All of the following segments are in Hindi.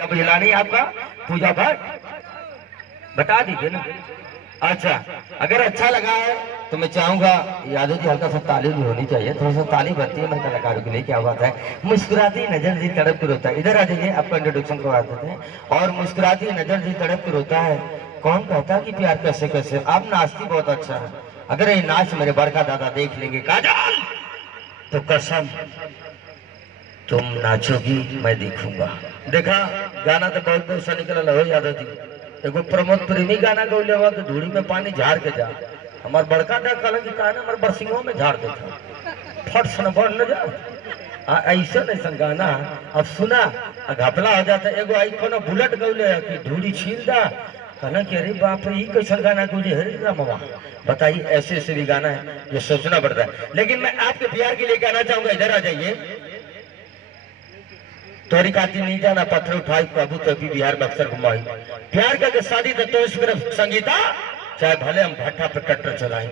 जब हिलानी आपका पूजा पाठ बता दीजिए ना। अच्छा, अगर अच्छा लगा है तो मैं चाहूंगा यादव जी हल्का सा ताली भी होनी चाहिए, थोड़ा सा ताली बनती है मेरे कलाकारों के लिए। क्या बात है, मुस्कुराती नजर जी तड़प कर रोता है। इधर आ जाइए, आपका इंट्रोडक्शन करवा देते हैं। और मुस्कुराती नजर जी तड़प कर रोता है, कौन कहता कि प्यार कैसे कैसे। आप नाचती बहुत अच्छा है, अगर ये नाच मेरे बड़का दादा देख लेंगे काजल तो कसम तुम नाचोगी मैं देखूंगा। देखा गाना तो बहुत बहुत सा निकल हो यादव जी। एगो प्रमोद प्रेमी गाना गौले हुआ कि धूड़ी में पानी झाड़ के जा। हमार बड़का दा कहल कि कहा हमारे बरसिंगों में झाड़ देता फट सन बढ़ न जाओ। ऐसा नहीं गाना अब सुना घपला हो जाता। एगो आई कोनो बुलेट गौले कि धूड़ी छील दा, कहना कि अरे बाप रे कैसा गाना गौले हरे रामा। बताइए, ऐसे ऐसे भी गाना है जो सोचना पड़ता है। लेकिन मैं आपके प्यार के लिए कहना चाहूंगा, इधर आ जाइए। तोरी काती नहीं जाना पत्थर उठाई प्रभु तो भी बिहार में अक्सर घुमाई। प्यार का शादी तो इस संगीता चाहे भले हम भट्टा पे ट्रैक्टर चलाए।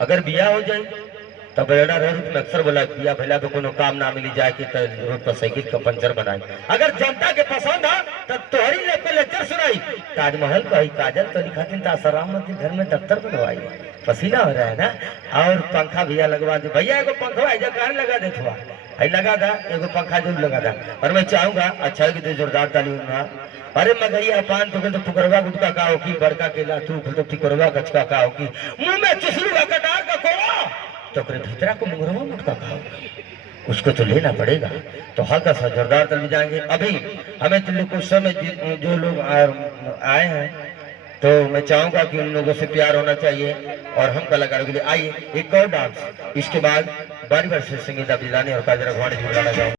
अगर बिया हो जाए तो बेड़ा रोड में अक्सर बोला बिया भला पे कोनो काम ना मिली जाए कि तो रोड पर साइकिल का पंचर बनाए। अगर जनता के पसंद है तो तोहरी लेक्चर सुनाई। ताजमहल कही काजल तो खातिर आसाराम मंदिर घर में दफ्तर बनवाई। पसीना हो रहा है ना। और पंखा भैया लगवा दे भैया, एगो पंखा ऐसा कहाँ लगा दे थोड़ा आई लगा था, एगो पंखा जरूर लगा था। और मैं चाहूंगा अच्छा कि तो जोरदार ताली होगा। अरे मगैया पान तो पुकरवा गुटका का हो की बड़का केला तू तो टिकरवा गचका का हो की मुंह में चुसलू का कटार का कोवा तो करे भीतरा को मुंगरवा मुटका का हो, उसको तो लेना पड़ेगा। तो हल्का सा जोरदार ताली जाएंगे। अभी हमें तो कुछ समय जो लोग आए हैं तो मैं चाहूंगा कि उन लोगों से प्यार होना चाहिए और हम कलाकारों के लिए आइए एक और डांस। इसके बाद बारी बारी से संगीता बिजानी और काजरा घोड़े जुड़ाना चाहूंगा।